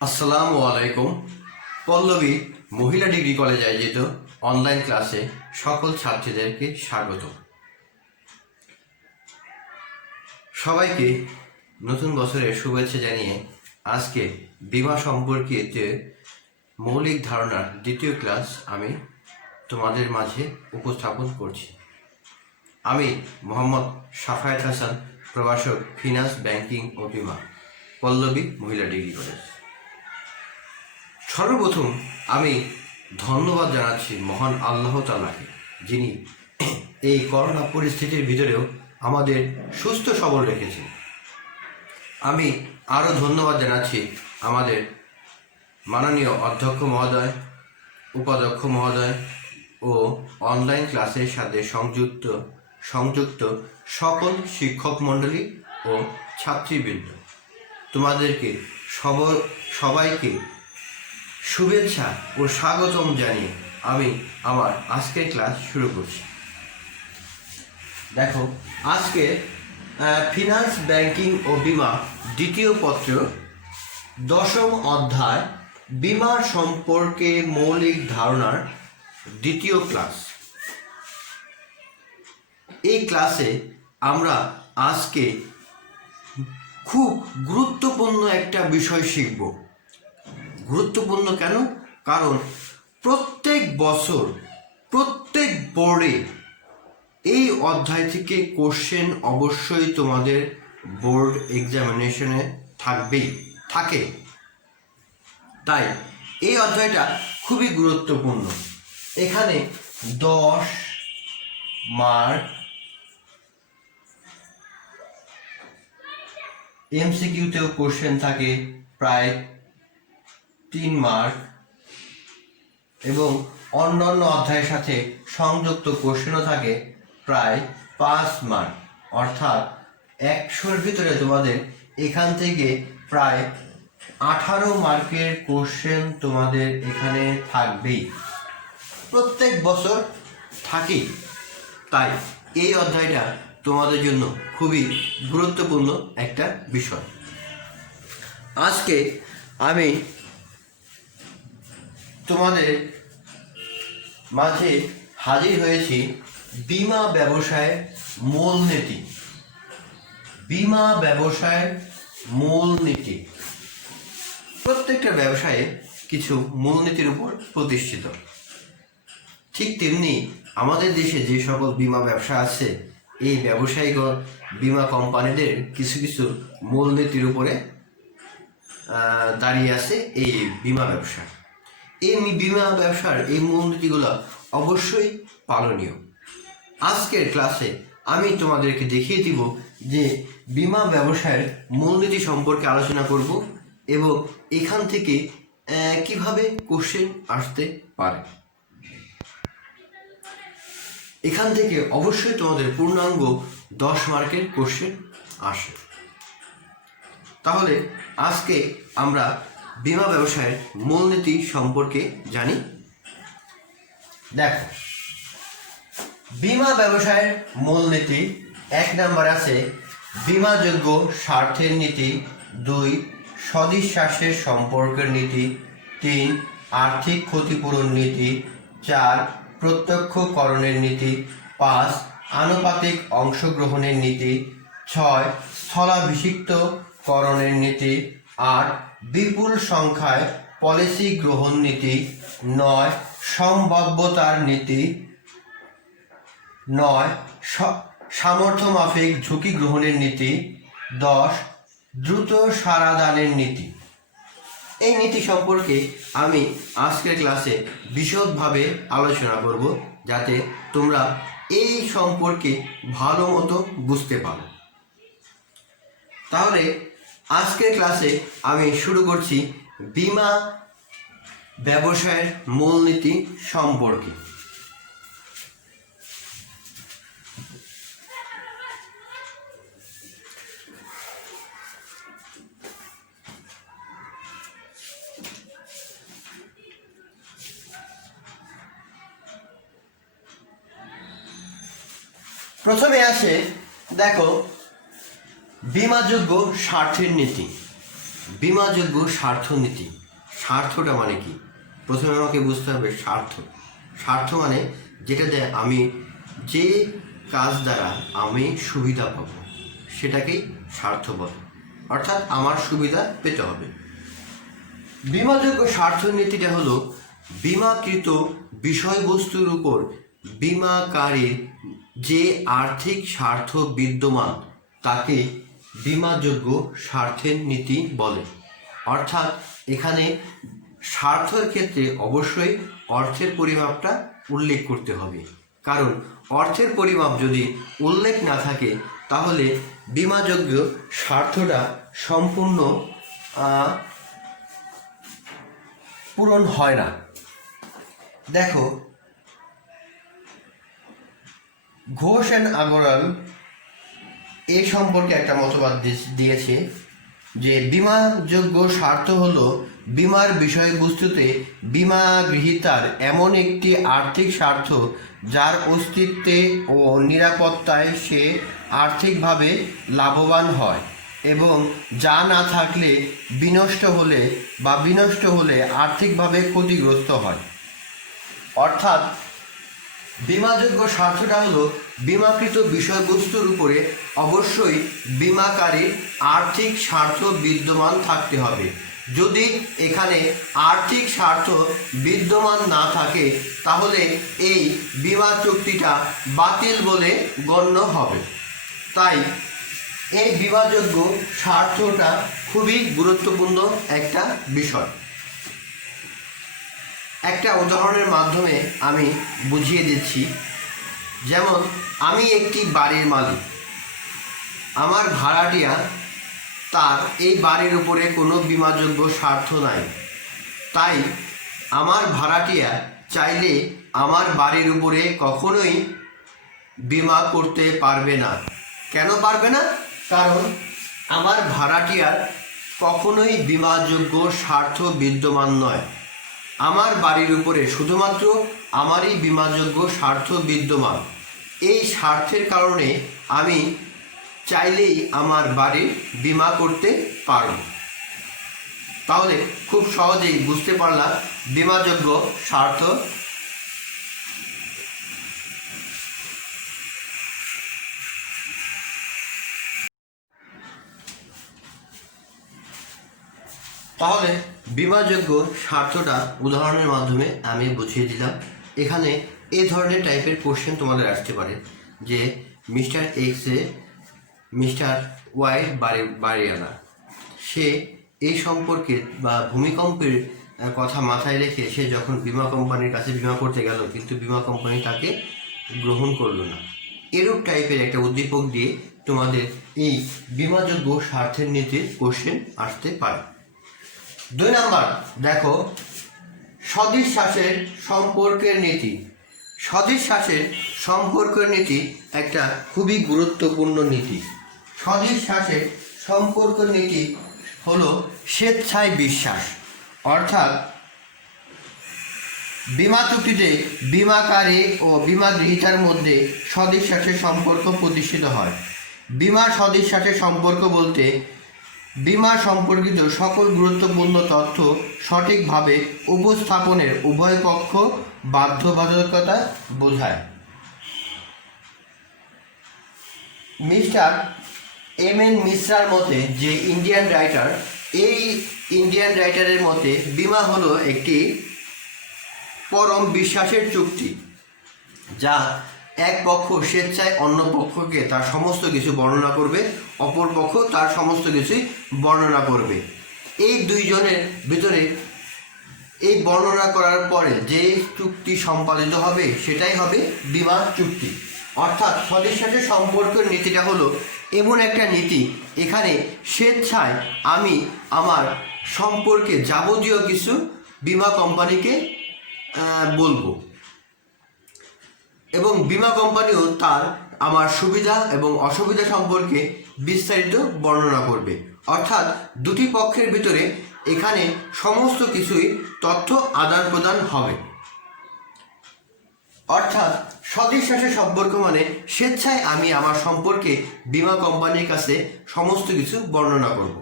আসসালামু আলাইকুম। পল্লবী মহিলা ডিগ্রি কলেজে আয়োজিত অনলাইন ক্লাসে সকল ছাত্রীদেরকে স্বাগত। সবাইকে নতুন বছরের শুভেচ্ছা জানিয়ে আজকে বীমা সম্পর্কিত মৌলিক ধারণার দ্বিতীয় ক্লাস আমি তোমাদের মাঝে উপস্থাপন করছি। আমি মোহাম্মদ সাফায়েত হাসান, প্রভাষক, ফিনান্স, ব্যাংকিং ও বীমা, পল্লবী মহিলা ডিগ্রি কলেজ। সর্বপ্রথম আমি ধন্যবাদ জানাচ্ছি মহান আল্লাহ তাআলাকে, যিনি এই করোনা পরিস্থিতির ভিতরেও আমাদের সুস্থ সবল রেখেছেন। আমি আরও ধন্যবাদ জানাচ্ছি আমাদের মাননীয় অধ্যক্ষ মহোদয়, উপাধ্যক্ষ মহোদয় ও অনলাইন ক্লাসের সাথে সংযুক্ত সকল শিক্ষক মণ্ডলী ও ছাত্রীবৃন্দ। তোমাদেরকে সবাইকে শুভেচ্ছা ও স্বাগতম জানিয়ে আমি আমার আজকের ক্লাস শুরু করছি। দেখো, আজকে ফিনান্স, ব্যাংকিং ও বীমা দ্বিতীয় পত্র 10ম অধ্যায় বীমা সম্পর্কে মৌলিক ধারণার দ্বিতীয় ক্লাস। এই ক্লাসে আমরা আজকে খুব গুরুত্বপূর্ণ একটা বিষয় শিখব। গুরুত্বপূর্ণ কেন? কারণ প্রত্যেক বছর প্রত্যেক বোর্ডে এই অধ্যায় থেকে কোশ্চেন অবশ্যই তোমাদের বোর্ড এক্সামিনেশনে থাকে। তাই এই অধ্যায়টা খুবই গুরুত্বপূর্ণ। এখানে 10 মার্ক এমসিকিউতেও কোশ্চেন থাকে প্রায় 3 মার্ক, এবং অন্যান্য অধ্যায়ের সাথে সংযুক্ত কোশ্চেনও থাকে প্রায় 5 মার্ক। অর্থাৎ 100-র ভিতরে তোমাদের এখান থেকে প্রায় 18 মার্কের কোশ্চেন তোমাদের এখানে থাকবেই, প্রত্যেক বছর থাকেই। তাই এই অধ্যায়টা তোমাদের জন্য খুবই গুরুত্বপূর্ণ একটা বিষয়। আজকে আমি তোমাদের মাঝে হাজির হয়েছি বীমা ব্যবসায়ের মূলনীতি। বীমা ব্যবসায়ের মূলনীতি প্রত্যেকটা ব্যবসায়ে কিছু মূলনীতির উপর প্রতিষ্ঠিত। ঠিক তেমনি আমাদের দেশে যে সকল বীমা ব্যবসা আছে, এই ব্যবসায়ীগণ বীমা কোম্পানিদের কিছু কিছু মূলনীতির উপরে দাঁড়িয়ে আছে এই বীমা ব্যবসা। এই বীমা ব্যবসার এই মূলনীতিগুলো অবশ্যই পালনীয়। আজকের ক্লাসে আমি তোমাদেরকে দেখিয়ে দিব যে বীমা ব্যবসায়ের মূলনীতি সম্পর্কে আলোচনা করব এবং এখান থেকে কিভাবে কোশ্চেন আসতে পারে। এখান থেকে অবশ্যই তোমাদের পূর্ণাঙ্গ 10 মার্কের কোশ্চেন আসে। তাহলে আজকে আমরা বীমা ব্যবসায়ের মূলনীতি সম্পর্কে জানি। দেখো, বীমা ব্যবসায়ের মূলনীতি 1 নম্বর আছে বীমাযোগ্য স্বার্থের নীতি, 2 সদিচ্ছাসের সম্পর্কের নীতি, 3 আর্থিক ক্ষতিপূরণ নীতি, 4 প্রত্যক্ষকরণের নীতি, 5 আনুপাতিক অংশগ্রহণের নীতি, 6 স্থলাভিষিক্তকরণের নীতি, 8 বিপুল সংখ্যায় পলিসি গ্রহণ নীতি, 9 সম্ভাব্যতার নীতি, 9 সামর্থ্য মাফিক ঝুঁকি গ্রহণের নীতি, 10 দ্রুত সারাদানের নীতি। এই নীতি সম্পর্কে আমি আজকের ক্লাসে বিশদভাবে আলোচনা করব, যাতে তোমরা এই সম্পর্কে ভালো মতো বুঝতে পারো। তাহলে আজকের ক্লাসে আমি শুরু করছি বীমা ব্যবসায়ের মূলনীতি সম্পর্কে। প্রথমে আসে, দেখো, বীমাযোগ্য স্বার্থের নীতি। বীমাযোগ্য স্বার্থনীতি। স্বার্থটা মানে কি? প্রথমে আমাকে বুঝতে হবে স্বার্থ। স্বার্থ মানে যেটাতে আমি যে কাজ দ্বারা আমি সুবিধা পাব সেটাকেই স্বার্থ বলে, অর্থাৎ আমার সুবিধা পেতে হবে। বীমাযোগ্য স্বার্থনীতিটা হলো বীমাকৃত বিষয়বস্তুর উপর বীমাকারীর যে আর্থিক স্বার্থ বিদ্যমান তাকে বীমাযোগ্য স্বার্থের নীতি বলে। অর্থাৎ এখানে স্বার্থের ক্ষেত্রে অবশ্যই অর্থের পরিমাপটা উল্লেখ করতে হবে, কারণ অর্থের পরিমাপ যদি উল্লেখ না থাকে তাহলে বীমাযোগ্য স্বার্থটা সম্পূর্ণ পূরণ হয় না। দেখো, ঘোষ অ্যান্ড আগরওয়াল এই সম্পর্কে একটা মতবাদ দিয়েছে যে বীমাযোগ্য স্বার্থ হলো বীমার বিষয়বস্তুতে বীমা গৃহীতার এমন একটি আর্থিক স্বার্থ যার অস্তিত্বে ও নিরাপত্তায় সে আর্থিকভাবে লাভবান হয় এবং যা না থাকলে বিনষ্ট হলে আর্থিকভাবে ক্ষতিগ্রস্ত হয়। অর্থাৎ বীমাযোগ্য স্বার্থটা হলো বীমাকৃত বিষয়বস্তুর উপরে অবশ্যই বীমাকারীর আর্থিক স্বার্থ বিদ্যমান থাকতে হবে। যদি এখানে আর্থিক স্বার্থ বিদ্যমান না থাকে তাহলে এই বীমা চুক্তিটা বাতিল বলে গণ্য হবে। তাই এই বীমাযোগ্য স্বার্থটা খুবই গুরুত্বপূর্ণ একটা বিষয়। একটা উদাহরণের মাধ্যমে আমি বুঝিয়ে দিচ্ছি। যেমন আমি একটি বাড়ির মালিক, আমার ভাড়াটিয়া, তার এই বাড়ির উপরে কোনো বীমাযোগ্য স্বার্থ নাই। তাই আমার ভাড়াটিয়া চাইলে আমার বাড়ির উপরে কখনোই বীমা করতে পারবে না। কেন পারবে না? কারণ আমার ভাড়াটিয়ার কখনোই বীমাযোগ্য স্বার্থ বিদ্যমান নয়। আমার বাড়ির উপরে শুধুমাত্র আমারই বীমাযোগ্য স্বার্থ বিদ্যমান। এই স্বার্থের কারণে আমি চাইলেই আমার বাড়ির বীমা করতে পারব। তাহলে খুব সহজেই বুঝতে পারলাম বীমাযোগ্য স্বার্থ। তাহলে বীমাযোগ্য স্বার্থটা উদাহরণের মাধ্যমে আমি বুঝিয়ে দিলাম। এখানে এই ধরনের টাইপের কোশ্চেন তোমাদের আসতে পারে যে মিস্টার এক্সে মিস্টার ওয়াই বাড়ি আনা, সে এই সম্পর্কে বা ভূমিকম্পের কথা মাথায় রেখে সে যখন বীমা কোম্পানির কাছে বীমা করতে গেল কিন্তু বীমা কোম্পানি তাকে গ্রহণ করলো না। এরূপ টাইপের একটা উদ্দীপক দিয়ে তোমাদের এই বীমাযোগ্য স্বার্থের নীতির কোশ্চেন আসতে পারে। 2 নাম্বার দেখো, সদিচ্ছাসের সম্পর্কের নীতি। সদিচ্ছাসের সম্পর্কের নীতি একটা খুবই গুরুত্বপূর্ণ নীতি। সদিচ্ছাসের সম্পর্কের নীতি হলো স্বেচ্ছায় বিশ্বাস। অর্থাৎ বীমা চুক্তিতে বীমাকারী ও বীমা গৃহীতার মধ্যে সদিচ্ছাসের সম্পর্ক প্রতিষ্ঠিত হয়। বীমা সদিচ্ছাসের সম্পর্ক বলতে বীমা সম্পর্কিত সকল গুরুত্বপূর্ণ তথ্য সঠিকভাবে উপস্থাপনের উভয় পক্ষ বাধ্যবাধকতা বোঝায়। Mister MN. মিশ্রার মতে, যে ইন্ডিয়ান রাইটার, এই ইন্ডিয়ান রাইটারের মতে বীমা হলো একটি পরম বিশ্বাসের চুক্তি যা এক পক্ষ স্বেচ্ছায় অন্য পক্ষকে তার সমস্ত কিছু বর্ণনা করবে, অপর পক্ষ তার সমস্ত কিছুই বর্ণনা করবে। এই দুইজনের ভিতরে এই বর্ণনা করার পরে যে চুক্তি সম্পাদিত হবে সেটাই হবে বীমা চুক্তি। অর্থাৎ সদিচ্ছাসের সম্পর্কের নীতিটা হলো এমন একটা নীতি, এখানে স্বেচ্ছায় আমি আমার সম্পর্কে যাবতীয় কিছু বীমা কোম্পানিকে বলবো এবং বীমা কোম্পানিও তার আমার সুবিধা এবং অসুবিধা সম্পর্কে বিস্তারিত বর্ণনা করবে। অর্থাৎ দুটি পক্ষের ভিতরে এখানে সমস্ত কিছুই তথ্য আদান প্রদান হবে। অর্থাৎ সদিচ্ছাসের সম্পর্ক মানে স্বেচ্ছায় আমি আমার সম্পর্কে বীমা কোম্পানির কাছে সমস্ত কিছু বর্ণনা করব।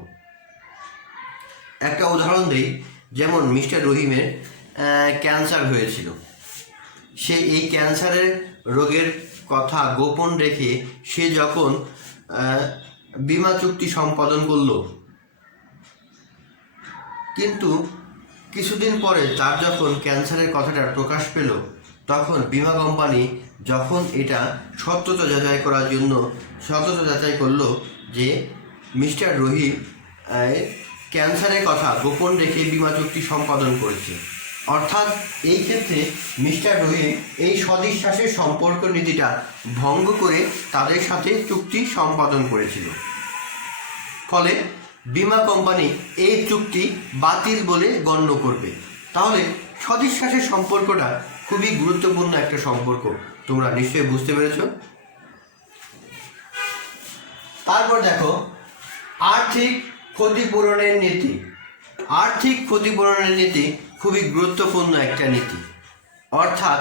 একটা উদাহরণ দিই, যেমন মিস্টার রহিমের ক্যান্সার হয়েছিল। সে এই ক্যান্সারের রোগের কথা গোপন রেখে সে যখন বীমা চুক্তি সম্পাদন করলো, কিন্তু কিছুদিন পরে তার যখন ক্যান্সারের কথাটা প্রকাশ পেল, তখন বীমা কোম্পানি যখন এটা সত্যতা যাচাই করলো যে মিস্টার রহিম ক্যান্সারের কথা গোপন রেখে বীমা চুক্তি সম্পাদন করেছে। অর্থাৎ এই ক্ষেত্রে মিস্টার রহিম এই সদিশ্বাসের সম্পর্ক নীতিটা ভঙ্গ করে তাদের সাথে চুক্তি সম্পাদন করেছিল। ফলে বীমা কোম্পানি এই চুক্তি বাতিল বলে গণ্য করবে। তাহলে সদিশ্বাসের সম্পর্কটা খুবই গুরুত্বপূর্ণ একটা সম্পর্ক, তোমরা নিশ্চয়ই বুঝতে পেরেছ। তারপর দেখো আর্থিক ক্ষতিপূরণের নীতি। আর্থিক ক্ষতিপূরণের নীতি খুবই গুরুত্বপূর্ণ একটা নীতি। অর্থাৎ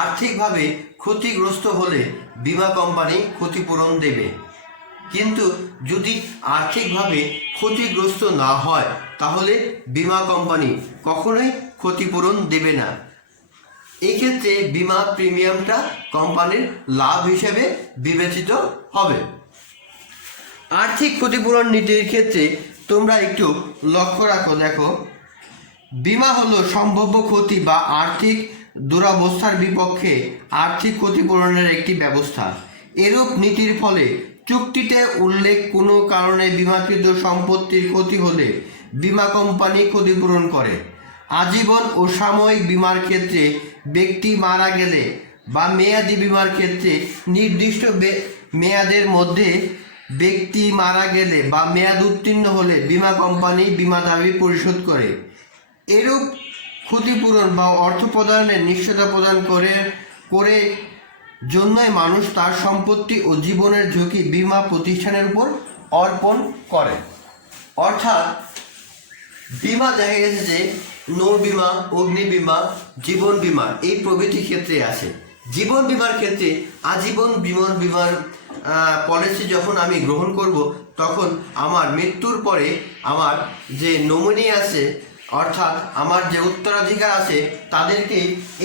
আর্থিকভাবে ক্ষতিগ্রস্ত হলে বীমা কোম্পানি ক্ষতিপূরণ দেবে, কিন্তু যদি আর্থিকভাবে ক্ষতিগ্রস্ত না হয় তাহলে বীমা কোম্পানি কখনোই ক্ষতিপূরণ দেবে না। এক্ষেত্রে বীমা প্রিমিয়ামটা কোম্পানির লাভ হিসেবে বিবেচিত হবে। আর্থিক ক্ষতিপূরণ নীতির ক্ষেত্রে তোমরা একটু লক্ষ্য রাখো। দেখো, বীমা হলো সম্ভাব্য ক্ষতি বা আর্থিক দুরবস্থার বিপক্ষে আর্থিক ক্ষতিপূরণের একটি ব্যবস্থা। এরূপ নীতির ফলে চুক্তিতে উল্লেখ কোনো কারণে বীমাকৃত সম্পত্তির ক্ষতি হলে বীমা কোম্পানি ক্ষতিপূরণ করে। আজীবন ও সাময়িক বীমার ক্ষেত্রে ব্যক্তি মারা গেলে বা মেয়াদি বীমার ক্ষেত্রে নির্দিষ্ট মেয়াদের মধ্যে ব্যক্তি মারা গেলে বা মেয়াদ উত্তীর্ণ হলে বীমা কোম্পানি বীমা দাবি পরিশোধ করে। এরূপ ক্ষতিপূরণ বা অর্থ প্রদানের নিশ্চয়তা প্রদান করে জন্যই মানুষ তার সম্পত্তি ও জীবনের ঝুঁকি বীমা প্রতিষ্ঠানের উপর অর্পণ করে। অর্থাৎ বীমা দেখা গেছে যে নৌ বীমা, অগ্নি বীমা, জীবন বীমা এই প্রভৃতি ক্ষেত্রে আছে। জীবন বীমার ক্ষেত্রে আজীবন বীমার পলিসি যখন আমি গ্রহণ করব, তখন আমার মৃত্যুর পরে আমার যে নমিনি আছে, অর্থাৎ আমার যে উত্তরাধিকার আছে, তাদেরকে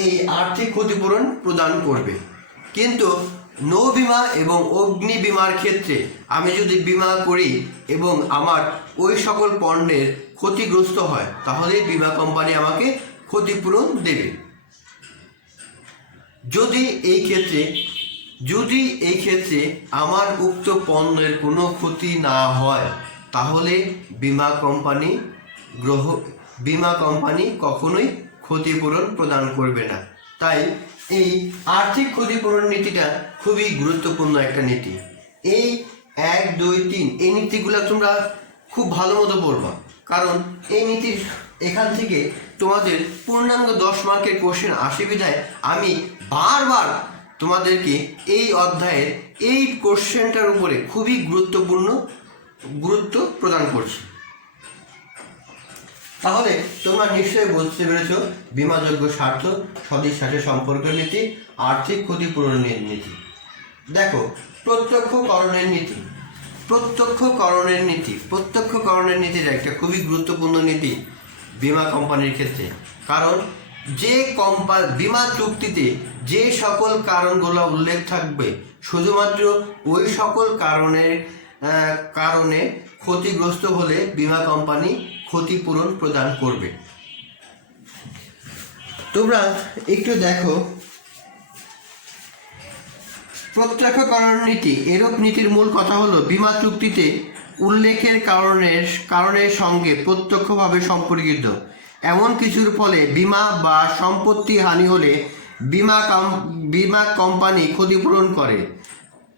এই আর্থিক ক্ষতিপূরণ প্রদান করবে। কিন্তু নৌ বীমা এবং অগ্নি বীমার ক্ষেত্রে আমি যদি বীমা করি এবং আমার ওই সকল পণ্যের ক্ষতিগ্রস্ত হয়, তাহলে বীমা কোম্পানি আমাকে ক্ষতিপূরণ দেবে। যদি এই ক্ষেত্রে আমার উক্ত পণ্যের কোনো ক্ষতি না হয়, তাহলে বীমা কোম্পানি কখনোই ক্ষতিপূরণ প্রদান করবে না। তাই এই আর্থিক ক্ষতিপূরণ নীতিটা খুবই গুরুত্বপূর্ণ একটা নীতি। এই 1, 2, 3 এই নীতিগুলো তোমরা খুব ভালো মতো পড়বা, কারণ এই নীতির এখান থেকে তোমাদের পূর্ণাঙ্গ 10 মার্কের কোশ্চেন আসে বিধায় আমি বারবার তোমাদেরকে এই অধ্যায়ের এই কোশ্চেনটার উপরে খুবই গুরুত্ব প্রদান করছি। তাহলে তোমরা নিশ্চয়ই বুঝতে পেরেছ বীমাযোগ্য স্বার্থ, সদিশ্বাসের সম্পর্ক নীতি, আর্থিক ক্ষতিপূরণের নীতি। দেখো, প্রত্যক্ষকরণের নীতিটা একটা খুবই গুরুত্বপূর্ণ নীতি বীমা কোম্পানির ক্ষেত্রে। কারণ বীমা চুক্তিতে যে সকল কারণগুলো উল্লেখ থাকবে, শুধুমাত্র ওই সকল কারণে ক্ষতিগ্রস্ত হলে বীমা কোম্পানি ক্ষতিপূরণ প্রদান করবে। তোমরা একটু দেখো, প্রত্যক্ষকরণ নীতি। এরূপ নীতির মূল কথা হলো বীমা চুক্তিতে উল্লেখের কারণের সঙ্গে প্রত্যক্ষভাবে সম্পর্কিত এমন কিছুর ফলে বীমা বা সম্পত্তি হানি হলে বীমা কোম্পানি ক্ষতিপূরণ করে।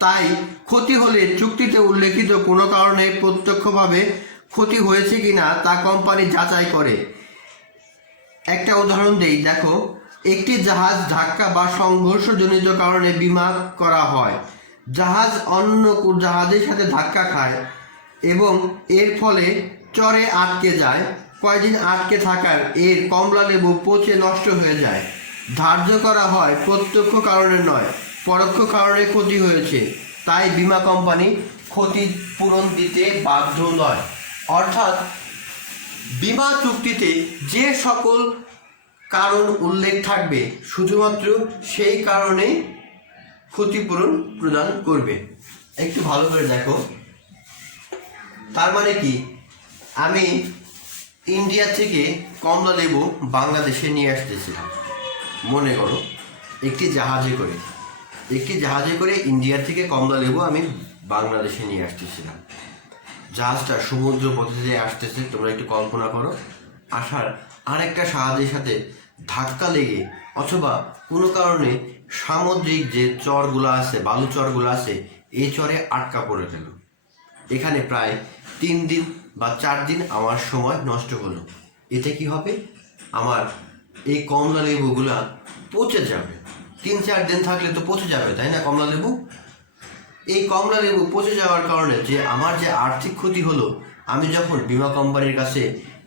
তাই ক্ষতি হলে চুক্তিতে উল্লেখিত কোনো কারণে প্রত্যক্ষভাবে ক্ষতি হয়েছে কিনা তা কোম্পানি যাচাই করে। একটা উদাহরণ দেই। দেখো, একটি জাহাজ ধাক্কা বা সংঘর্ষজনিত কারণে বীমা করা হয়। জাহাজ অন্য জাহাজের সাথে ধাক্কা খায় এবং এর ফলে চরে আটকে যায়। কয়েকদিন আটকে থাকার এর কমলালেবু পচে নষ্ট হয়ে যায়। ধার্য করা হয় প্রত্যক্ষ কারণে নয়, পরোক্ষ কারণে ক্ষতি হয়েছে, তাই বীমা কোম্পানি ক্ষতিপূরণ দিতে বাধ্য নয়। অর্থাৎ বীমা চুক্তিতে যে সকল কারণ উল্লেখ থাকবে শুধুমাত্র সেই কারণে ক্ষতিপূরণ প্রদান করবে। একটু ভালো করে দেখো, তার মানে কি, আমি ইন্ডিয়া থেকে কমলা লেবু বাংলাদেশে নিয়ে আসতেছিলাম, মনে করো একটি জাহাজে করে ইন্ডিয়া থেকে কমলা লেবু আমি বাংলাদেশে নিয়ে আসতেছিলাম। জাহাজটা সমুদ্র পথে দিয়ে আসতেছে, তোমরা একটু কল্পনা করো। আসার আরেকটা জাহাজের সাথে ধাক্কা লেগে অথবা কোনো কারণে সামুদ্রিক যে চরগুলো আছে, বালু চরগুলো আছে, এই চরে আটকা পড়ে গেল। এখানে প্রায় 3 দিন বা 4 দিন আমার সময় নষ্ট হলো। এতে কি হবে, আমার এই কমলা লেবুগুলা পচে যাবে। 3-4 দিন থাকলে তো পচে যাবে, তাই না কমলা লেবু? এই কমলা লেবু পচে যাওয়ার কারণে যে আমার যে আর্থিক ক্ষতি হলো, আমি যখন বীমা কোম্পানির কাছে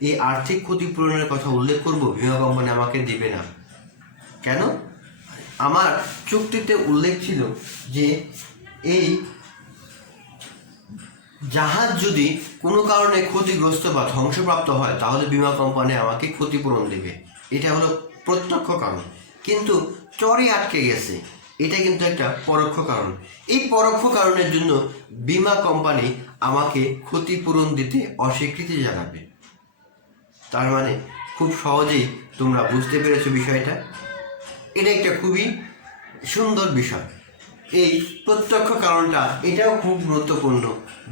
এই আর্থিক ক্ষতিপূরণের কথা উল্লেখ করব, বীমা কোম্পানি আমাকে দিবে না। কেন? আমার চুক্তিতে উল্লেখ ছিল যে এই জাহাজ যদি কোনো কারণে ক্ষতিগ্রস্ত বা ধ্বংসপ্রাপ্ত হয় তাহলে বীমা কোম্পানি আমাকে ক্ষতিপূরণ দেবে। এটা হলো প্রত্যক্ষ কারণ। কিন্তু চরে আটকে গেছে, এটা কিন্তু একটা পরোক্ষ কারণ। এই পরোক্ষ কারণের জন্য বীমা কোম্পানি আমাকে ক্ষতিপূরণ দিতে অস্বীকৃতি জানাবে। তার মানে খুব সহজেই তোমরা বুঝতে পেরেছো বিষয়টা। এটা একটা খুবই সুন্দর বিষয়। এই প্রত্যক্ষ কারণটা এটাও খুব গুরুত্বপূর্ণ,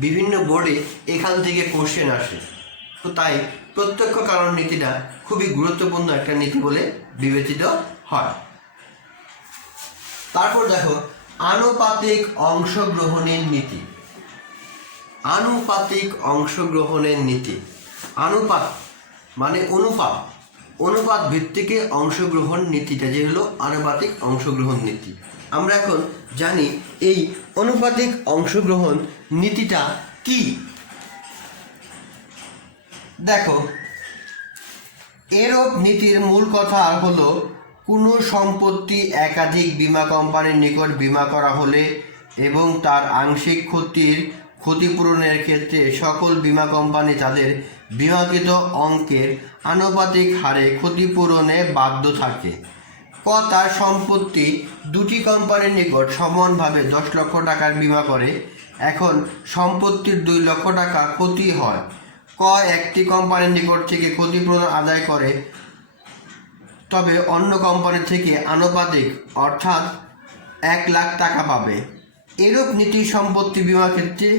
বিভিন্ন বোর্ডে এখান থেকে কোশ্চেন আসে। তো তাই প্রত্যক্ষ কারণ নীতিটা খুবই গুরুত্বপূর্ণ একটা নীতি বলে বিবেচিত হয়। তারপর দেখো আনুপাতিক অংশগ্রহণের নীতি। আনুপাতিক অংশগ্রহণের নীতি। অনুপাত মানে অনুপাত ভিত্তিকে অংশগ্রহণ নীতিটা যে হলো আনুপাতিক অংশগ্রহণ নীতি। আমরা এখন জানি এই আনুপাতিক অংশগ্রহণ নীতিটা কি। দেখো, এরূপ নীতির মূল কথা হলো কোনো সম্পত্তি একাধিক বীমা কোম্পানির নিকট বীমা করা হলে এবং তার আংশিক ক্ষতিপূরণের ক্ষেত্রে সকল বীমা কোম্পানি তাদের বীমাকৃত অঙ্কের আনুপাতিক হারে ক্ষতিপূরণে বাধ্য থাকে। তার সম্পত্তি 2টি কোম্পানির নিকট সমানভাবে 10 লক্ষ টাকার বীমা করে। এখন সম্পত্তির 2 লক্ষ টাকা ক্ষতি হয়, একটি কোম্পানির নিকট থেকে ক্ষতিপূরণ আদায় করে, তবে অন্য কোম্পানি থেকে আনুপাতিক অর্থাৎ 1 লাখ টাকা পাবে। এরূপ নীতি সম্পত্তি বীমা ক্ষেত্রে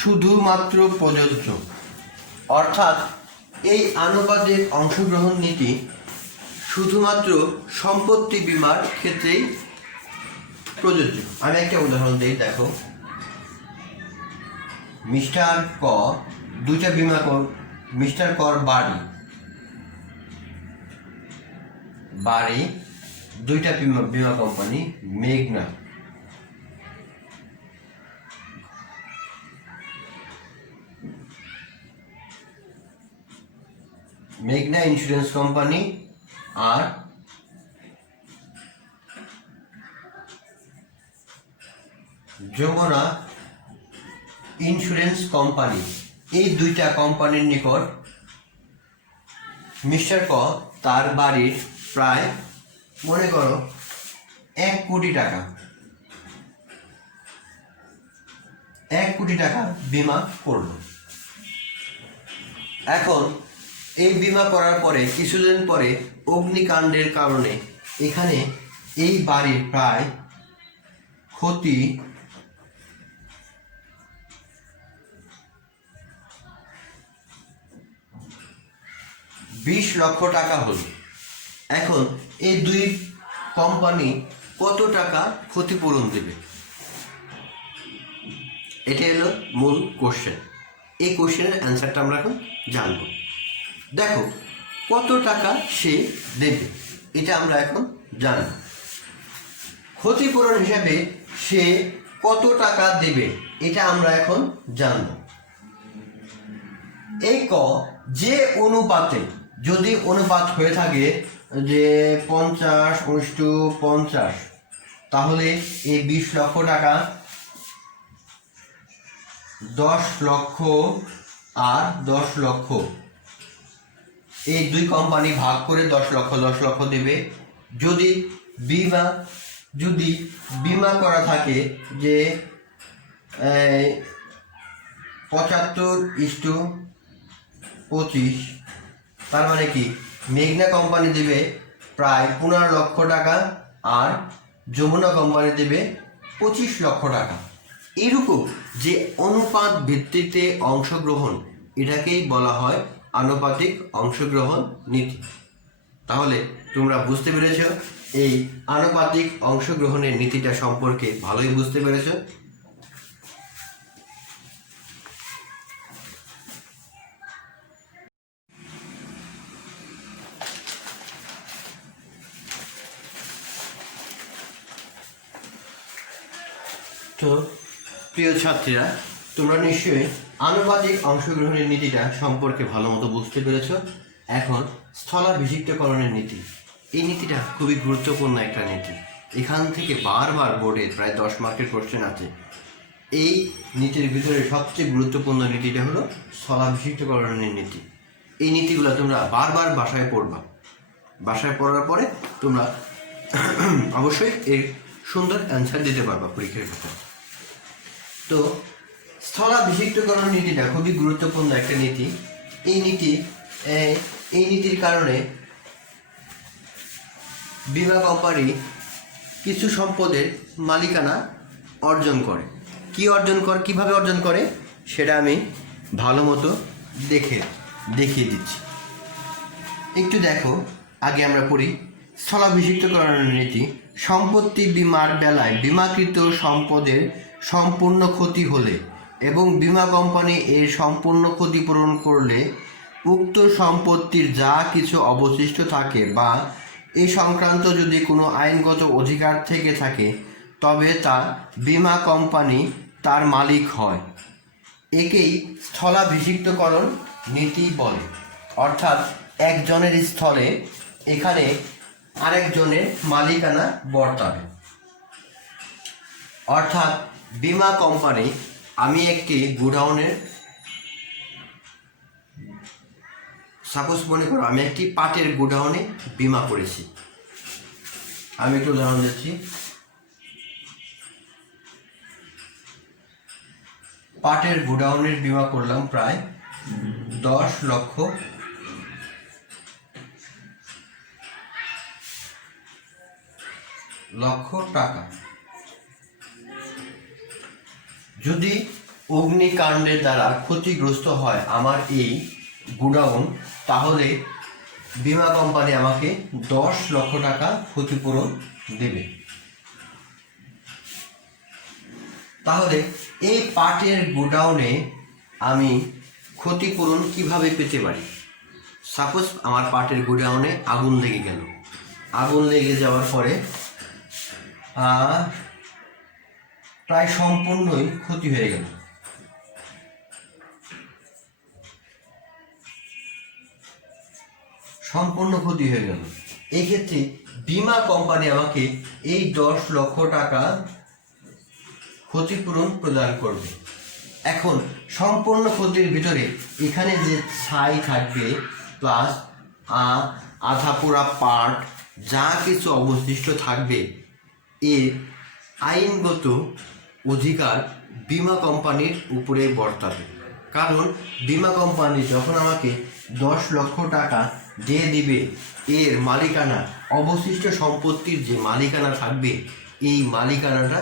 শুধুমাত্র প্রযোজ্য। অর্থাৎ এই আনুপাতিক অংশগ্রহণ নীতি শুধুমাত্র সম্পত্তি বীমার ক্ষেত্রেই প্রযোজ্য। আমি একটা উদাহরণ দিই, দেখো, মিস্টার ক 2টা বীমা মিস্টার কর বাড়ি 2টা বীমা কোম্পানি, মেঘনা ইন্স্যুরেন্স কোম্পানি আর যমুনা ইন্স্যুরেন্স কোম্পানি, এই 2টা কোম্পানির নিকট মিস্টার ক তার বাড়ির প্রায় মনে করো 1 কোটি টাকা বীমা করলো। এখন এই বীমা করার পরে কিছুদিন পরে অগ্নিকাণ্ডের কারণে এখানে এই বাড়ির প্রায় ক্ষতি 20 লক্ষ টাকা হলো। এখন এই 2 কোম্পানি কত টাকা ক্ষতিপূরণ দেবে? এটা হলো মূল কোশ্চেন। এই কোশ্চেনের অ্যান্সারটা আমরা এখন জানবো। দেখো, কত টাকা সে দেবে এটা আমরা এখন জানব। ক্ষতিপূরণ হিসাবে সে কত টাকা দেবে এটা আমরা এখন জানব। এই যে অনুপাতে, যদি অনুপাত হয়ে থাকে যে 50:50, তাহলে এই 20 লক্ষ টাকা 10 লক্ষ আর 10 লক্ষ এই দুই কোম্পানি ভাগ করে 10 লক্ষ দেবে। যদি বিমা করা থাকে যে 75:25, তার মানে কি মেঘনা কোম্পানি দেবে প্রায় 15 লক্ষ টাকা আর যমুনা কোম্পানি দেবে 25 লক্ষ টাকা। এইরকম যে অনুপাত ভিত্তিতে অংশগ্রহণ, এটাকেই বলা হয় আনুপাতিক অংশগ্রহণ নীতি। তাহলে তোমরা বুঝতে পেরেছ, এই আনুপাতিক অংশগ্রহণের নীতিটা সম্পর্কে ভালোই বুঝতে পেরেছ। তো প্রিয় ছাত্রীরা, তোমরা নিশ্চয়ই আনুপাতিক অংশগ্রহণের নীতিটা সম্পর্কে ভালো মতো বুঝতে পেরেছ। এখন স্থলাভিষিক্তকরণের নীতি, এই নীতিটা খুবই গুরুত্বপূর্ণ একটা নীতি। এখান থেকে বারবার বোর্ডে প্রায় 10 মার্কের কোশ্চেন আছে। এই নীতির ভিতরে সবচেয়ে গুরুত্বপূর্ণ নীতিটা হলো স্থলাভিষিক্তকরণের নীতি। এই নীতিগুলো তোমরা বারবার বাসায় পড়বা। বাসায় পড়ার পরে তোমরা অবশ্যই এর সুন্দর অ্যান্সার দিতে পারবা পরীক্ষার ক্ষেত্রে। তো স্থলাভিষিক্তকরণ নীতিটা খুবই গুরুত্বপূর্ণ একটা নীতি। এই নীতির কারণে বিমা কোম্পানি কিছু সম্পদের মালিকানা অর্জন করে। কিভাবে অর্জন করে সেটা আমি ভালো মতো দেখিয়ে দিচ্ছি। একটু দেখো, আগে আমরা পড়ি স্থলাভিষিক্তকরণের নীতি। সম্পত্তি বীমার বেলায় বিমাকৃত সম্পদের সম্পূর্ণ ক্ষতি হলে এবং বীমা কোম্পানি এর সম্পূর্ণ ক্ষতিপূরণ করলে উক্ত সম্পত্তির যা কিছু অবশিষ্ট থাকে বা এ সংক্রান্ত যদি কোনো আইনগত অধিকার থেকে থাকে, তবে তা বীমা কোম্পানি তার মালিক হয়। একেই স্থলাভিষিক্তকরণ নীতি বলে। অর্থাৎ একজনের স্থলে এখানে আরেকজনের মালিকানা বর্তাবে। অর্থাৎ বীমা কোম্পানি, আমি একটি গোডাউনের, সাপোজ মনে করো আমি একটি পাটের গোডাউনে বীমা করেছি। আমি একটু উদাহরণ দিচ্ছি। পাটের গোডাউনের বীমা করলাম প্রায় 10 লক্ষ টাকা। যদি অগ্নিকাণ্ডের দ্বারা ক্ষতিগ্রস্ত হয় আমার এই গোডাউন, তাহলে বীমা কোম্পানি আমাকে 10 লক্ষ টাকা ক্ষতিপূরণ দেবে। তাহলে এই পাটের গোডাউনে আমি ক্ষতিপূরণ কিভাবে পেতে পারি? সাপোজ আমার পাটের গোডাউনে আগুন লেগে গেল। আগুন লেগে যাওয়ার পরে প্রায় সম্পূর্ণই ক্ষতি হয়ে গেল। এই ক্ষেত্রে বীমা কোম্পানি আমাকে এই 10 লক্ষ টাকা ক্ষতিপূরণ প্রদান করবে। এখন সম্পূর্ণ ক্ষতির ভিতরে এখানে যে ছাই থাকবে প্লাস আধা পোড়া পার্ট যা কিছু অবশিষ্ট থাকবে, এর আইনগত অধিকার বীমা কোম্পানির উপরে বর্তাবে। কারণ বীমা কোম্পানি যখন আমাকে 10 লক্ষ টাকা দিয়ে দিবে, এর মালিকানা, অবশিষ্ট সম্পত্তির যে মালিকানা থাকবে, এই মালিকানাটা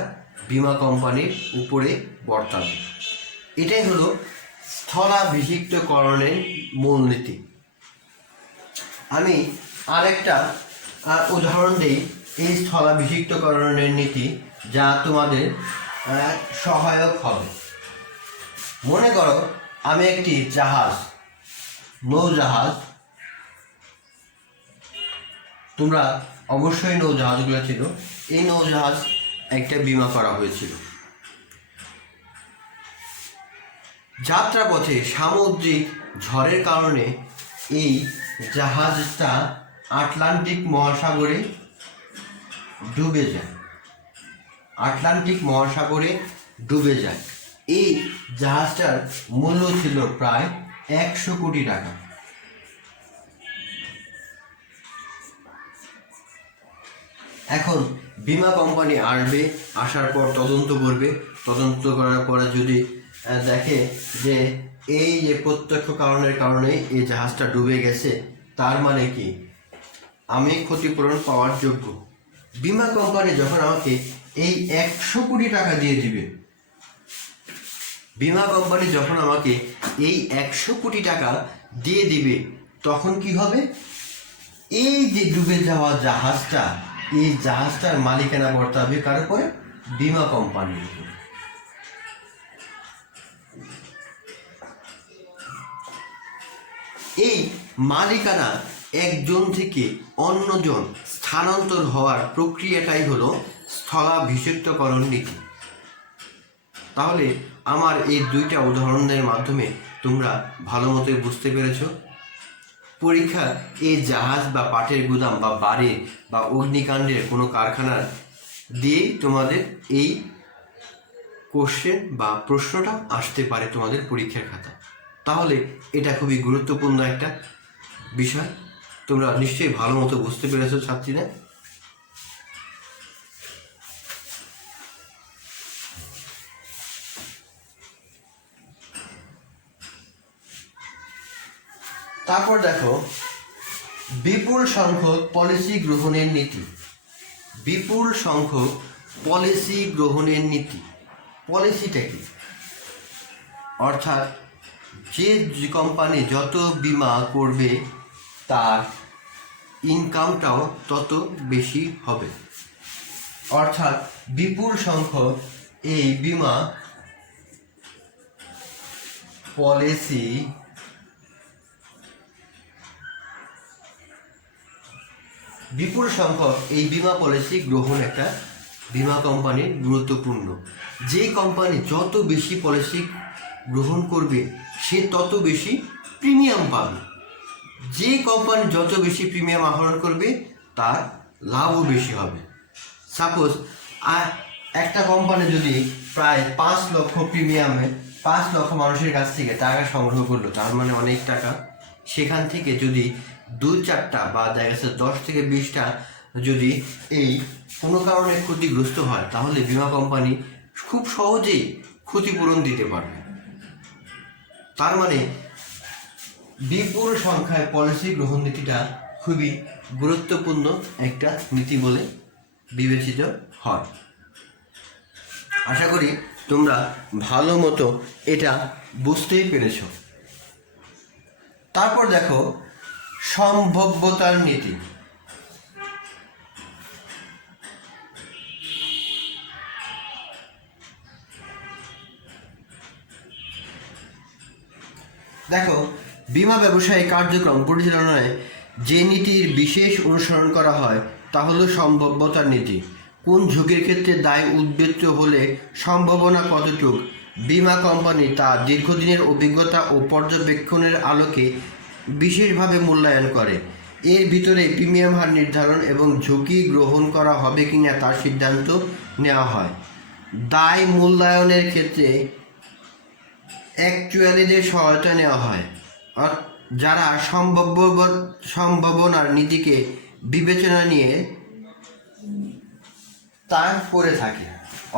বীমা কোম্পানির উপরে বর্তাবে। এটাই হলো স্থলাভিষিক্তকরণের মূলনীতি। আমি আরেকটা উদাহরণ দিই এই স্থলাভিষিক্তকরণের নীতি, যা তোমাদের সহায়ক হবে। মনে করো আমি একটি নৌজাহাজ, তোমরা অবশ্যই নৌজাহাজগুলো ছিল, এই নৌজাহাজ একটা বীমা করা হয়েছিল। যাত্রাপথে সামুদ্রিক ঝড়ের কারণে এই জাহাজটা আটলান্টিক মহাসাগরে ডুবে যায়। এই জাহাজটার মূল্য ছিল প্রায় 100 কোটি টাকা। এখন বীমা কোম্পানি আসবে, আসার পর তদন্ত করবে, তদন্ত করার পরে যদি দেখে যে এই যে প্রত্যক্ষ কারণের কারণে এই জাহাজটা ডুবে গেছে, তার মানে কি আমি ক্ষতিপূরণ পাওয়ার যোগ্য। বীমা কোম্পানি যখন আমাকে এই 100 কোটি টাকা দিয়ে দিবে, বীমা কোম্পানি যখন আমাকে এই 100 কোটি টাকা দিয়ে দিবে, তখন কি হবে? এই যে ডুবে যাওয়া জাহাজটা, এই জাহাজটার মালিকানা বর্তাবে কার উপরে? বীমা কোম্পানির উপরে। এই মালিকানা একজন থেকে অন্যজন স্থানান্তর হওয়ার প্রক্রিয়াটাই হলো স্থলাভিষিক্তকরণ নীতি। তাহলে আমার এই দুইটা উদাহরণের মাধ্যমে তোমরা ভালো মতোই বুঝতে পেরেছ। পরীক্ষা এই জাহাজ বা পাটের গুদাম বা বাড়ি বা অগ্নিকাণ্ডের কোনো কারখানার দিয়েই তোমাদের এই কোশ্চেন বা প্রশ্নটা আসতে পারে তোমাদের পরীক্ষার খাতা। তাহলে এটা খুবই গুরুত্বপূর্ণ একটা বিষয়। তোমরা নিশ্চয়ই ভালো মতো বুঝতে পেরেছো ছাত্রীরা। তারপর দেখো বিপুল সংখ্যক পলিসি গ্রহণের নীতি। বিপুল সংখ্যক পলিসি গ্রহণের নীতি, পলিসিটা কি? অর্থাৎ যে কোম্পানি যত বীমা করবে তার ইনকামটাও তত বেশি হবে। অর্থাৎ বিপুল সংখ্যক এই বীমা পলিসি বিপুল সংখ্যক এই বীমা পলিসি গ্রহণ একটা বীমা কোম্পানির গুরুত্বপূর্ণ। যে কোম্পানি যত বেশি পলিসি গ্রহণ করবে সে তত বেশি প্রিমিয়াম পাবে। যে কোম্পানি যত বেশি প্রিমিয়াম আহরণ করবে তার লাভও বেশি হবে। সাপোজ একটা কোম্পানি যদি প্রায় 5 লক্ষ প্রিমিয়ামে 5 লক্ষ মানুষের কাছ থেকে টাকা সংগ্রহ করলো, তার মানে অনেক টাকা। সেখান থেকে যদি 2-4টা বা দেখা গেছে 10 থেকে 20টা যদি এই কোনো কারণে ক্ষতিগ্রস্ত হয়, তাহলে বীমা কোম্পানি খুব সহজেই ক্ষতিপূরণ দিতে পারবে। তার মানে বিপুল সংখ্যায় পলিসি গ্রহণ নীতিটা খুবই গুরুত্বপূর্ণ একটা নীতি বলে বিবেচিত হয়। আশা করি তোমরা ভালো মতো এটা বুঝতেই পেরেছ। তারপর দেখো সম্ভাব্যতার নীতি। দেখো বীমা ব্যবসায়ী কার্যক্রম পরিচালনায় যে নীতির বিশেষ অনুসরণ করা হয় তা হলো সম্ভাব্যতার নীতি। কোন ঝুঁকির ক্ষেত্রে দায় উদ্বেগ হলে সম্ভাবনা কতটুক বীমা কোম্পানি তার দীর্ঘদিনের অভিজ্ঞতা ও পর্যবেক্ষণের আলোকে বিশেষভাবে মূল্যায়ন করে। এর ভিতরে প্রিমিয়াম হার নির্ধারণ এবং ঝুঁকি গ্রহণ করা হবে কিনা তার সিদ্ধান্ত নেওয়া হয়। দায় মূল্যায়নের ক্ষেত্রে অ্যাকচুয়ালিদের সহায়তা নেওয়া হয়, যারা সম্ভাবনার নীতিকে বিবেচনা নিয়ে তা করে থাকে।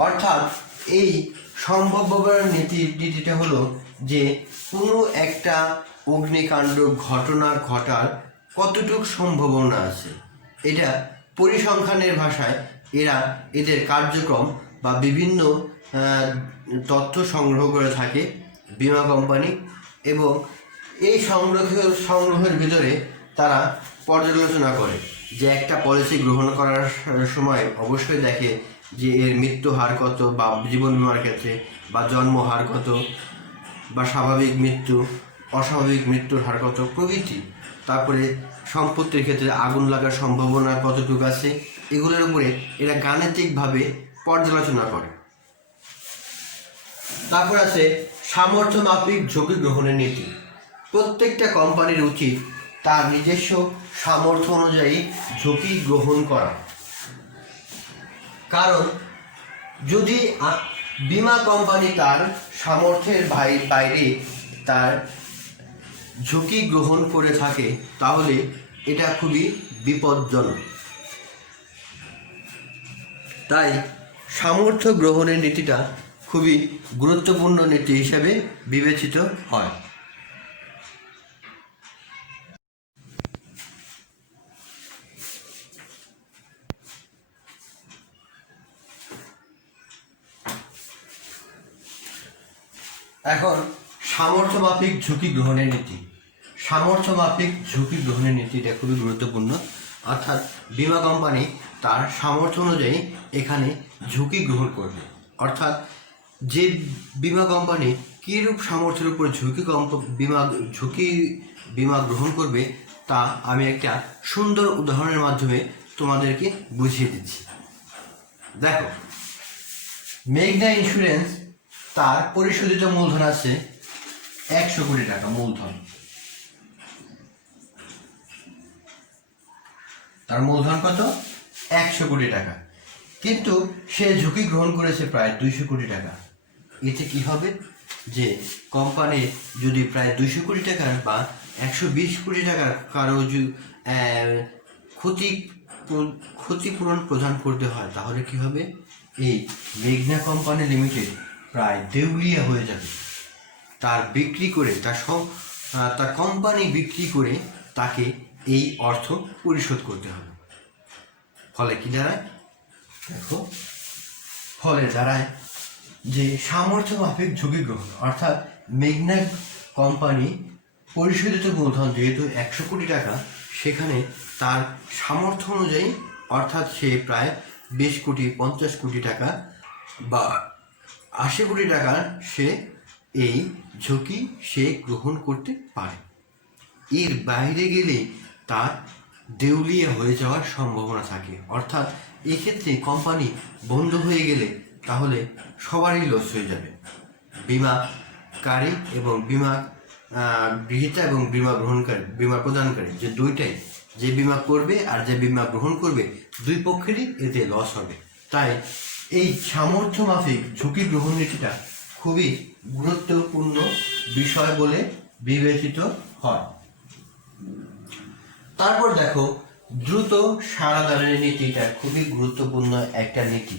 অর্থাৎ এই সম্ভাব্যতার নীতিটা হলো যে কোনো একটা অগ্নিকাণ্ড ঘটনা ঘটার কতটুকু সম্ভাবনা আছে, এটা পরিসংখ্যানের ভাষায় এদের কার্যক্রম বা বিভিন্ন তথ্য সংগ্রহ করে থাকে বীমা কোম্পানি। এবং এই সংগ্রহের ভিতরে তারা পর্যালোচনা করে যে একটা পলিসি গ্রহণ করার সময় অবশ্যই দেখে যে এর মৃত্যু হার কত, বা জীবন বিমার ক্ষেত্রে বা জন্ম হার কত, বা স্বাভাবিক মৃত্যু, অস্বাভাবিক মৃত্যুর হার কত প্রভৃতি। তারপরে সম্পত্তির ক্ষেত্রে আগুন লাগার সম্ভাবনা কতটুকু আছে, এগুলোর উপরে এরা গাণিতিকভাবে পর্যালোচনা করে। তারপর আছে সামর্থ্য মাফিক ঝুঁকি গ্রহণের নীতি। প্রত্যেকটা কোম্পানির উচিত তার নিজস্ব সামর্থ্য অনুযায়ী ঝুঁকি গ্রহণ করা। কারণ যদি বীমা কোম্পানি তার সামর্থ্যের বাইরে তার ঝুঁকি গ্রহণ করে থাকে, তাহলে এটা খুবই বিপজ্জনক। তাই সামর্থ্য গ্রহণের নীতিটা খুবই গুরুত্বপূর্ণ নীতি হিসেবে বিবেচিত হয়। এখন সামর্থ্য মাফিক ঝুঁকি গ্রহণের নীতি। সামর্থ্য মাফিক ঝুঁকি গ্রহণের নীতিটা খুবই গুরুত্বপূর্ণ, অর্থাৎ বীমা কোম্পানি তার সামর্থ্য অনুযায়ী এখানে ঝুঁকি গ্রহণ করবে। অর্থাৎ যে বীমা কোম্পানি কীরূপ সামর্থ্যের উপর ঝুঁকি বীমা গ্রহণ করবে তা আমি একটা সুন্দর উদাহরণের মাধ্যমে তোমাদেরকে বুঝিয়ে দিচ্ছি। দেখো, মেঘনা ইন্স্যুরেন্স তার পরিশোধিত মূলধন আছে 100 কোটি টাকা মূলধন। তার মূলধন কত? 100 কোটি টাকা। কিন্তু সে ঝুঁকি গ্রহণ করেছে প্রায় 200 কোটি টাকা। এতে কি হবে যে কোম্পানি যদি প্রায় 200 কোটি টাকার বা 120 কোটি টাকার কারো ক্ষতিপূরণ প্রদান করতে হয়, তাহলে কি হবে? এই মেঘনা কোম্পানি লিমিটেড প্রায় দেউলিয়া হয়ে যাবে। তার কোম্পানি বিক্রি করে তাকে এই অর্থ পরিশোধ করতে হবে। ফলে কি দাঁড়ায়? দেখো, ফলে দাঁড়ায় যে সামর্থ্য মাফিক ঝুঁকি গ্রহণ, অর্থাৎ মেঘনা কোম্পানি পরিশোধিত মূলধন যেহেতু 100 কোটি টাকা, সেখানে তার সামর্থ্য অনুযায়ী, অর্থাৎ সে প্রায় 20 কোটি 50 কোটি টাকা বা 80 কোটি টাকা এই ঝুঁকি সে গ্রহণ করতে পারে। এর বাইরে গেলে তার দেউলিয়া হয়ে যাওয়ার সম্ভাবনা থাকে। অর্থাৎ এক্ষেত্রে কোম্পানি বন্ধ হয়ে গেলে তাহলে সবারই লস হয়ে যাবে। বীমাকারী এবং বীমা গৃহীতা এবং বীমা প্রদানকারী যে দুইটাই, যে বীমা করবে আর যে বীমা গ্রহণ করবে, দুই পক্ষেরই এতে লস হবে। তাই এই সামর্থ্য মাফিক ঝুঁকি গ্রহণ নীতিটা খুবই গুরুত্বপূর্ণ বিষয় বলে বিবেচিত হয়। তারপর দেখো, দ্রুত সারাদানের নীতিটা খুবই গুরুত্বপূর্ণ একটা নীতি।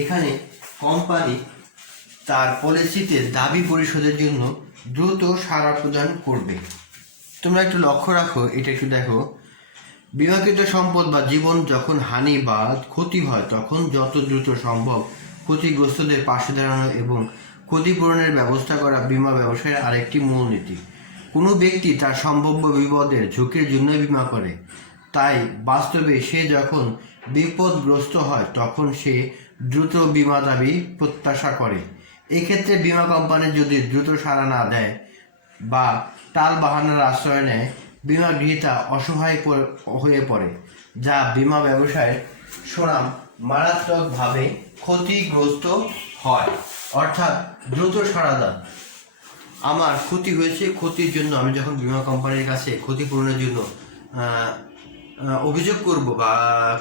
এখানে কোম্পানি তার পলিসিতে দাবি পরিশোধের জন্য দ্রুত সাড়া প্রদান করবে। তোমরা একটু লক্ষ্য রাখো, এটা একটু দেখো। বিমাকৃত সম্পদ বা জীবন যখন হানি বা ক্ষতি হয়, তখন যত দ্রুত সম্ভব ক্ষতিগ্রস্তদের পাশে দাঁড়ানো এবং ক্ষতিপূরণের ব্যবস্থা করা বীমা ব্যবসায়ের আরেকটি মূলনীতি। কোনো ব্যক্তি তার সম্ভাব্য বিপদের ঝুঁকির জন্য বীমা করে, তাই বাস্তবে সে যখন বিপদগ্রস্ত হয় তখন সে দ্রুত বীমা দাবি প্রত্যাশা করে। এক্ষেত্রে বীমা কোম্পানি যদি দ্রুত সাড়া না দেয় বা টাল বাহানার আশ্রয় নেয়, বীমা গৃহীতা অসহায় হয়ে পড়ে, যা বীমা ব্যবসায়ের সুনাম মারাত্মকভাবে ক্ষতিগ্রস্ত হয়। অর্থাৎ দ্রুত সাড়া দান, আমার ক্ষতি হয়েছে, ক্ষতির জন্য আমি যখন বীমা কোম্পানির কাছে ক্ষতিপূরণের জন্য অভিযোগ করব বা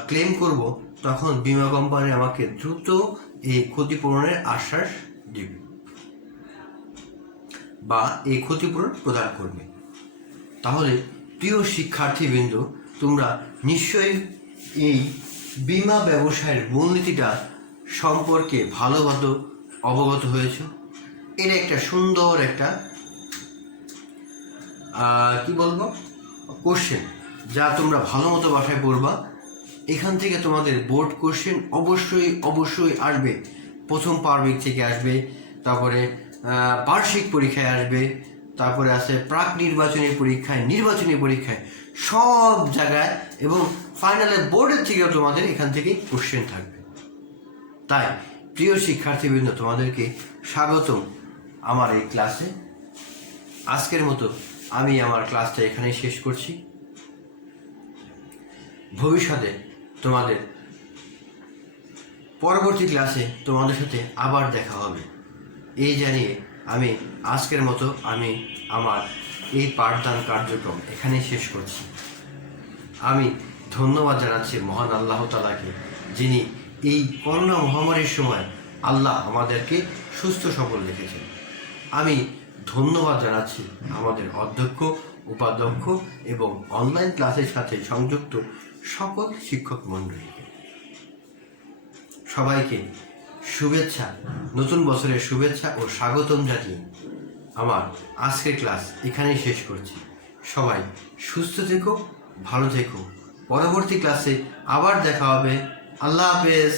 ক্লেম করব, তখন বীমা কোম্পানি আমাকে দ্রুত এই ক্ষতিপূরণের আশ্বাস দেবে বা এই ক্ষতিপূরণ প্রদান করবে। তাহলে প্রিয় শিক্ষার্থীবৃন্দ, তোমরা নিশ্চয়ই এই বীমা ব্যবসায়ের মূলনীতিটা সম্পর্কে ভালোভাবে অবগত হয়েছ। এটা একটা সুন্দর একটা কোশ্চেন, যা তোমরা ভালো মতো বাসায় পড়বা। এখান থেকে তোমাদের বোর্ড কোশ্চেন অবশ্যই আসবে। প্রথম পার্বিক থেকে আসবে, তারপরে বার্ষিক পরীক্ষায় আসবে, তারপরে আছে প্রাক নির্বাচনী পরীক্ষায়, সব জায়গায়, এবং ফাইনালে বোর্ডের থেকেও তোমাদের এখান থেকেই কোশ্চেন থাকবে। তাই প্রিয় শিক্ষার্থীবৃন্দ, তোমাদেরকে স্বাগতম আমার এই ক্লাসে। আজকের মতো আমি আমার ক্লাসটা এখানেই শেষ করছি। ভবিষ্যতে তোমাদের পরবর্তী ক্লাসে তোমাদের সাথে আবার দেখা হবে এই জানিয়ে আমি আজকের মতো আমার এই পাঠদান কার্যক্রম এখানেই শেষ করছি। আমি ধন্যবাদ জানাচ্ছি মহান আল্লাহ তাআলাকে, যিনি এই করোনা মহামারীর সময় আল্লাহ আমাদেরকে সুস্থ সবল রেখেছেন। আমি ধন্যবাদ জানাচ্ছি আমাদের অধ্যক্ষ, উপাধ্যক্ষ এবং অনলাইন ক্লাসের সাথে সংযুক্ত সকল শিক্ষক মণ্ডলীকে। সবাইকে শুভেচ্ছা, নতুন বছরের শুভেচ্ছা ও স্বাগতম জানিয়ে আমার আজকের ক্লাস এখানেই শেষ করছি। সবাই সুস্থ থেকো, ভালো থেকো। পরবর্তী ক্লাসে আবার দেখা হবে। আল্লাহ হাফেজ।